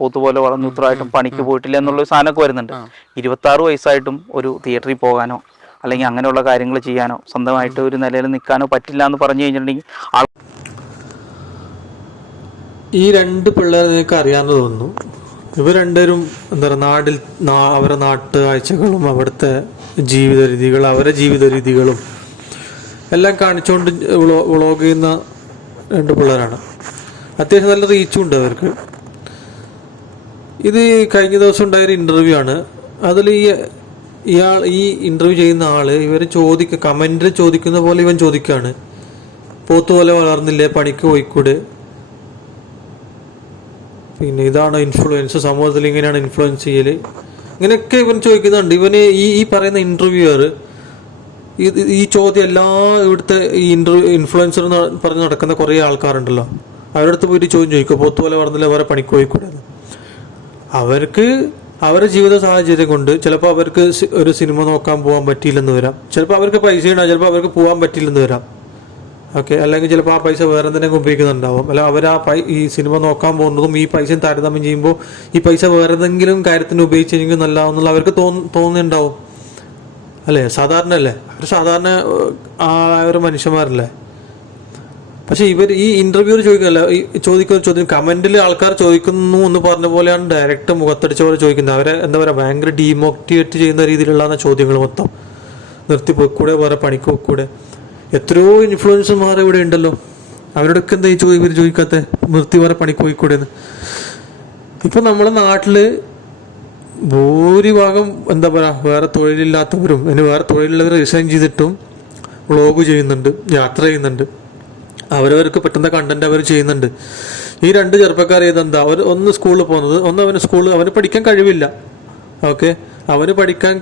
പോത്തുപോലെ വളർന്നു ഇത്രയായിട്ടും പണിക്ക് പോയിട്ടില്ല എന്നുള്ളൊരു സാധനമൊക്കെ വരുന്നുണ്ട്. 26 വയസ്സായിട്ടും ഒരു തിയേറ്ററിൽ പോകാനോ അല്ലെങ്കിൽ അങ്ങനെയുള്ള കാര്യങ്ങൾ ചെയ്യാനോ സ്വന്തമായിട്ട് ഒരു നിലയിൽ നിൽക്കാനോ പറ്റില്ല എന്ന് പറഞ്ഞു കഴിഞ്ഞിട്ടുണ്ടെങ്കിൽ ഈ രണ്ട് പിള്ളേരെ നിങ്ങൾക്ക് അറിയാമെന്ന് തോന്നുന്നു. ഇവർ രണ്ടുപേരും എന്താ പറയുക അവരുടെ നാട്ടു കാഴ്ചകളും അവിടുത്തെ ജീവിത രീതികൾ അവരുടെ ജീവിത രീതികളും എല്ലാം കാണിച്ചുകൊണ്ട് വ്ളോഗ് ചെയ്യുന്ന രണ്ട് പിള്ളേരാണ്. അത്യാവശ്യം നല്ല റീച്ചും ഉണ്ട് അവർക്ക്. ഇത് കഴിഞ്ഞ ദിവസം ഉണ്ടായൊരു ഇൻ്റർവ്യൂ ആണ്. അതിൽ ഈ ഇൻ്റർവ്യൂ ചെയ്യുന്ന ആൾ ഇവർ കമൻറ്റിൽ ചോദിക്കുന്ന പോലെ ഇവൻ ചോദിക്കുകയാണ്, പോത്തുപോലെ വളർന്നില്ലേ, പണിക്ക് പോയിക്കൂടെ, പിന്നെ ഇതാണ് ഇൻഫ്ലുവൻസ്, സമൂഹത്തിൽ ഇങ്ങനെയാണ് ഇൻഫ്ലുവൻസ് ചെയ്യൽ, ഇങ്ങനെയൊക്കെ ഇവൻ ചോദിക്കുന്നുണ്ട്. ഇവന് ഈ പറയുന്ന ഇൻ്റർവ്യൂവർ ഈ ചോദ്യം ഇവിടുത്തെ ഈ ഇൻഫ്ലുവൻസർ പറഞ്ഞ് നടക്കുന്ന കുറേ ആൾക്കാരുണ്ടല്ലോ, അവരുടെ അടുത്ത് പോയിട്ട് ചോദിക്കും, പോത്തുപോലെ വളർന്നില്ല വേറെ പണിക്ക് പോയിക്കൂടെ. അവർക്ക് അവരുടെ ജീവിത സാഹചര്യം കൊണ്ട് ചിലപ്പോൾ അവർക്ക് ഒരു സിനിമ നോക്കാൻ പോകാൻ പറ്റിയില്ലെന്ന് വരാം, ചിലപ്പോൾ അവർക്ക് പൈസ ഉണ്ടാകും, ചിലപ്പോൾ അവർക്ക് പോകാൻ പറ്റിയില്ലെന്ന് വരാം. ഓക്കെ, അല്ലെങ്കിൽ ചിലപ്പോൾ ആ പൈസ വേറെ എന്തെങ്കിലും ഉപയോഗിക്കുന്നുണ്ടാവും. അല്ല അവർ ഈ സിനിമ നോക്കാൻ പോകുന്നതും ഈ പൈസയും താരതമ്യം ചെയ്യുമ്പോൾ ഈ പൈസ വേറെ എന്തെങ്കിലും കാര്യത്തിന് ഉപയോഗിച്ചെങ്കിൽ നല്ലതാണെന്നുള്ള അവർക്ക് തോന്നുന്നുണ്ടാവും. അല്ലേ, സാധാരണ അല്ലേ, അവർ സാധാരണ ഒരു മനുഷ്യന്മാരല്ലേ. പക്ഷെ ഇവർ ഈ ഇന്റർവ്യൂവിൽ ചോദിക്കുന്ന ചോദ്യം കമന്റിൽ ആൾക്കാർ ചോദിക്കുന്നു എന്ന് പറഞ്ഞ പോലെയാണ് ഡയറക്റ്റ് മുഖത്തടിച്ച പോലെ ചോദിക്കുന്നത്. അവരെ എന്താ പറയുക, ഭയങ്കര ഡീമോട്ടിവേറ്റ് ചെയ്യുന്ന രീതിയിലുള്ള ചോദ്യങ്ങൾ മൊത്തം. നിർത്തി പോയിക്കൂടെ, വേറെ പണിക്ക് പോയിക്കൂടെ. എത്രയോ ഇൻഫ്ലുവൻസർമാർ ഇവിടെ ഉണ്ടല്ലോ, അവരോടൊക്കെ എന്താ ഇവർ ചോദിക്കാത്ത, നിർത്തി വേറെ പണിക്ക് പോയിക്കൂടെ എന്ന്. ഇപ്പം നമ്മുടെ നാട്ടില് ഭൂരിഭാഗം എന്താ പറയുക, വേറെ തൊഴിലില്ലാത്തവരും വേറെ തൊഴിലുള്ളവർ റിസൈൻ ചെയ്തിട്ടും വ്ളോഗ് ചെയ്യുന്നുണ്ട്, യാത്ര ചെയ്യുന്നുണ്ട്, അവരവർക്ക് പറ്റുന്ന കണ്ടന്റ് അവർ ചെയ്യുന്നുണ്ട്. ഈ രണ്ട് ചെറുപ്പക്കാർ ഇതെന്താ, ഒന്ന് സ്കൂളിൽ പോകുന്നത്, അവന് പഠിക്കാൻ കഴിവില്ല. ഓക്കെ, അവന് പഠിക്കാൻ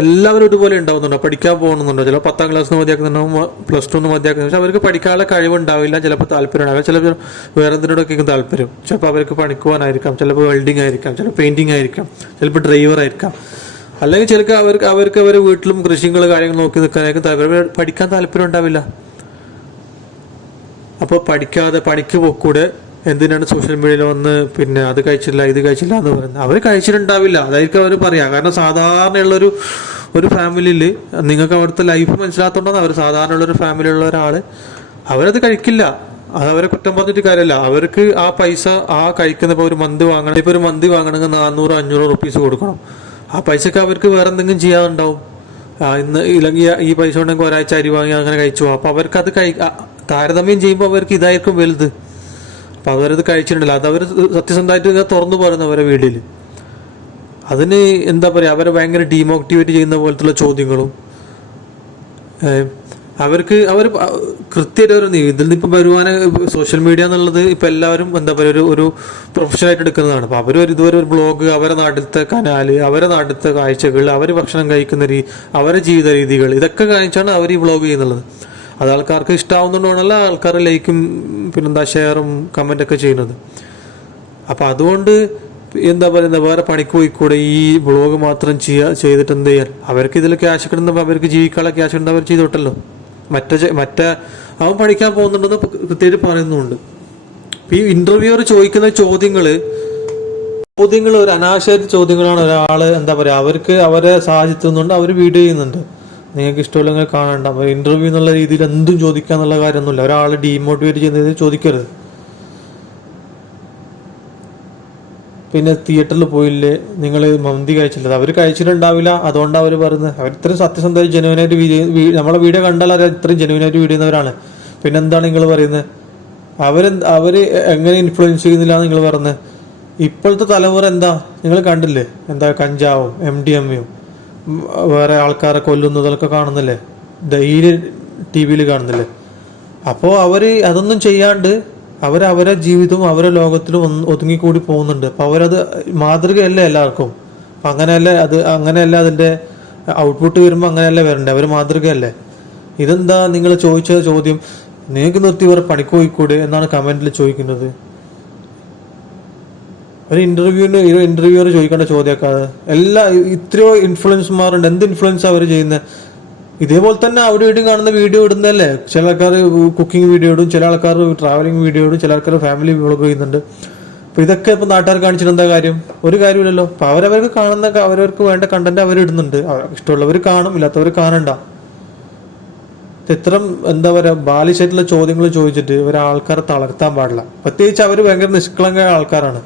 എല്ലാവരും ഒരുപോലെ ഉണ്ടാവുന്നുണ്ടോ, പഠിക്കാൻ പോകുന്നുണ്ടോ, ചിലപ്പോൾ 10ാം ക്ലാസ്സിന് മതിയാക്കുന്നുണ്ടാവും, +2 മതിയാക്കുന്നു. പക്ഷെ അവർക്ക് പഠിക്കാനുള്ള കഴിവുണ്ടാവില്ല, ചിലപ്പോൾ താല്പര്യം ഉണ്ടാവില്ല, ചിലപ്പോൾ വേറെ എന്തിനോടൊക്കെ താല്പര്യം. ചിലപ്പോൾ അവർക്ക് പണിക്കുവാനായിരിക്കാം, ചിലപ്പോൾ വെൽഡിങ് ആയിരിക്കാം, ചിലപ്പോൾ പെയിന്റിങ് ആയിരിക്കാം, ചിലപ്പോൾ ഡ്രൈവർ ആയിരിക്കാം, അല്ലെങ്കിൽ ചിലപ്പോൾ അവർക്ക് അവരുടെ വീട്ടിലും കൃഷികൾ കാര്യങ്ങൾ നോക്കി നിൽക്കാനായിരിക്കും താല്പര്യം. പഠിക്കാൻ താല്പര്യം ഉണ്ടാവില്ല. അപ്പോൾ പഠിക്കാതെ പണിക്ക് പോക്കൂടെ, എന്തിനാണ് സോഷ്യൽ മീഡിയയിൽ വന്ന് പിന്നെ അത് കഴിച്ചില്ല ഇത് കഴിച്ചില്ല എന്ന് പറയുന്നത്. അവർ കഴിച്ചിട്ടുണ്ടാവില്ല, അതായിരിക്കും അവർ പറയാം. കാരണം സാധാരണയുള്ളൊരു ഫാമിലിയിൽ നിങ്ങൾക്ക് അവിടുത്തെ ലൈഫ് മനസ്സിലാത്തോണ്ടാണ്. അവർ സാധാരണയുള്ളൊരു ഫാമിലിയുള്ള ഒരാൾ അവരത് കഴിക്കില്ല. അത് അവരെ കുറ്റം പറഞ്ഞിട്ട് കാര്യമല്ല. അവർക്ക് ആ പൈസ കഴിക്കുന്ന ഇപ്പോൾ ഒരു മന്തി വാങ്ങണമെങ്കിൽ 400-500 റുപ്പീസ് കൊടുക്കണം. ആ പൈസക്ക് അവർക്ക് വേറെ എന്തെങ്കിലും ചെയ്യാനുണ്ടാവും. ഇന്ന് ഇല്ലെങ്കിൽ ഈ പൈസ ഉണ്ടെങ്കിൽ ഒരാഴ്ച അരി വാങ്ങി അങ്ങനെ കഴിച്ചു പോകും. അപ്പോൾ അവർക്ക് അത് താരതമ്യം ചെയ്യുമ്പോൾ അവർക്ക് ഇതായിരിക്കും വലുത്. അപ്പം അവരത് കഴിച്ചിട്ടുണ്ടല്ലോ, അത് അവർ സത്യസന്ധമായിട്ട് തുറന്നു പറയുന്ന അവരെ വീട്ടിൽ. അതിന് എന്താ പറയുക, അവരെ ഭയങ്കര ഡീമോട്ടിവേറ്റ് ചെയ്യുന്ന പോലത്തുള്ള ചോദ്യങ്ങളും അവർ കൃത്യമായിട്ട് ഇതിൽ നിന്ന് ഇപ്പം വരുവാൻ സോഷ്യൽ മീഡിയ എന്നുള്ളത് ഇപ്പം എല്ലാവരും എന്താ പറയുക ഒരു പ്രൊഫഷനായിട്ട് എടുക്കുന്നതാണ്. അപ്പോൾ അവർ ഇതുവരെ ഒരു ബ്ലോഗ്, അവരുടെ നാട്ടിലത്തെ കനാല്, അവരുടെ നാട്ടിലത്തെ കാഴ്ചകൾ, അവർ ഭക്ഷണം കഴിക്കുന്ന അവരുടെ ജീവിത രീതികൾ, ഇതൊക്കെ കാണിച്ചാണ് അവർ ഈ വ്ളോഗ് ചെയ്യുന്നുള്ളത്. അത് ആൾക്കാർക്ക് ഇഷ്ടമാവുന്നതുകൊണ്ടല്ല ആൾക്കാർ ലൈക്കും പിന്നെന്താ ഷെയറും കമൻ്റൊക്കെ ചെയ്യുന്നത്. അപ്പം അതുകൊണ്ട് എന്താ പറയുന്നത്, വേറെ പണിക്ക് പോയിക്കൂടെ, ഈ വ്ളോഗ് മാത്രം ചെയ്തിട്ട് എന്ത് ചെയ്യാൻ. അവർക്ക് ഇതിൽ ക്യാഷ് കിട്ടുന്നപ്പോൾ അവർക്ക് ജീവിക്കാനുള്ള ക്യാഷ് കിട്ടുന്ന അവർ ചെയ്തോട്ടല്ലോ. മറ്റേ അവൻ പഠിക്കാൻ പോകുന്നുണ്ടെന്ന് കൃത്യമായിട്ട് പറയുന്നുണ്ട്. ഈ ഇന്റർവ്യൂവർ ചോദിക്കുന്ന ചോദ്യങ്ങൾ ഒരു അനാവശ്യ ചോദ്യങ്ങളാണ്. ഒരാൾ എന്താ പറയുക, അവർക്ക് അവരെ സാഹചര്യത്തുന്നുണ്ട്, അവർ വീഡിയോ ചെയ്യുന്നുണ്ട്. നിങ്ങൾക്ക് ഇഷ്ടമില്ലെങ്കിൽ കാണണ്ട. ഇന്റർവ്യൂ എന്നുള്ള രീതിയിൽ എന്തും ചോദിക്കാന്നുള്ള കാര്യമൊന്നുമില്ല. ഒരാളെ ഡീമോട്ടിവേറ്റ് ചെയ്യുന്ന രീതിയിൽ ചോദിക്കരുത്. പിന്നെ തിയേറ്ററിൽ പോയില്ലേ, നിങ്ങൾ മന്തി കഴിച്ചില്ല, അവർ കഴിച്ചിട്ടുണ്ടാവില്ല, അതുകൊണ്ടാണ് അവർ പറയുന്നത്. അവർ ഇത്രയും സത്യസന്ധമായി ജെനുവിനായിട്ട് നമ്മളെ വീഡിയോ കണ്ടാൽ അത് ഇത്രയും ജെനുവിനായിട്ട് വീഡിയോ ചെയ്യുന്നവരാണ്. പിന്നെ എന്താണ് നിങ്ങൾ പറയുന്നത്? അവർ എങ്ങനെ ഇൻഫ്ലുവൻസ് ചെയ്യുന്നില്ല എന്ന് നിങ്ങൾ പറഞ്ഞത്? ഇപ്പോഴത്തെ തലമുറ എന്താ നിങ്ങൾ കണ്ടില്ലേ, എന്താ കഞ്ചാവും MDMA വേറെ ആൾക്കാരെ കൊല്ലുന്നതൊക്കെ കാണുന്നില്ലേ, ഡെയിലി TV കാണുന്നില്ലേ. അപ്പോൾ അവർ അതൊന്നും ചെയ്യാണ്ട് അവരെ ജീവിതവും അവരെ ലോകത്തിലും ഒതുങ്ങിക്കൂടി പോകുന്നുണ്ട്. അപ്പോൾ അവരത് മാതൃകയല്ലേ എല്ലാവർക്കും. അപ്പം അങ്ങനെയല്ല അതിൻ്റെ ഔട്ട്പുട്ട് വരുമ്പോൾ അങ്ങനെയല്ല വരണ്ടേ, അവർ മാതൃകയല്ലേ. ഇതെന്താ നിങ്ങൾ ചോദിച്ച ചോദ്യം, നിങ്ങൾക്ക് നിർത്തി വേറെ പണിക്ക് പോയിക്കൂടെ എന്നാണ് കമൻറ്റിൽ ചോദിക്കുന്നത്. ഒരു ഇന്റർവ്യൂവർ ചോദിക്കേണ്ട ചോദ്യമൊക്കെ ഇത്രയോ ഇൻഫ്ലുവൻസർമാരുണ്ട്. എന്ത് ഇൻഫ്ലുവൻസ് അവർ ചെയ്യുന്നത്? ഇതേപോലെ തന്നെ അവിടെ ഇവിടെ കാണുന്ന വീഡിയോ ഇടുന്നതല്ലേ. ചില ആൾക്കാർ കുക്കിംഗ് വീഡിയോ ഇടും, ചില ആൾക്കാർ ട്രാവലിംഗ് വീഡിയോ ഇടും, ചില ആൾക്കാർ ഫാമിലി വ്ളോഗ് ചെയ്യുന്നുണ്ട്. അപ്പൊ ഇതൊക്കെ ഇപ്പൊ നാട്ടുകാർ കാണിച്ചിട്ട് എന്താ കാര്യം? ഒരു കാര്യമില്ലല്ലോ. അപ്പൊ അവരവർക്ക് കാണുന്ന അവരവർക്ക് വേണ്ട കണ്ടന്റ് അവരിടുന്നുണ്ട്. ഇഷ്ടമുള്ളവർ കാണും, ഇല്ലാത്തവർ കാണണ്ട. ഇത്തരം എന്താ പറയാ ബാലിശായിട്ടുള്ള ചോദ്യങ്ങൾ ചോദിച്ചിട്ട് ഒരാൾക്കാരെ തളർത്താൻ പാടില്ല. പ്രത്യേകിച്ച് അവർ ഭയങ്കര നിഷ്കളങ്ക ആൾക്കാരാണ്.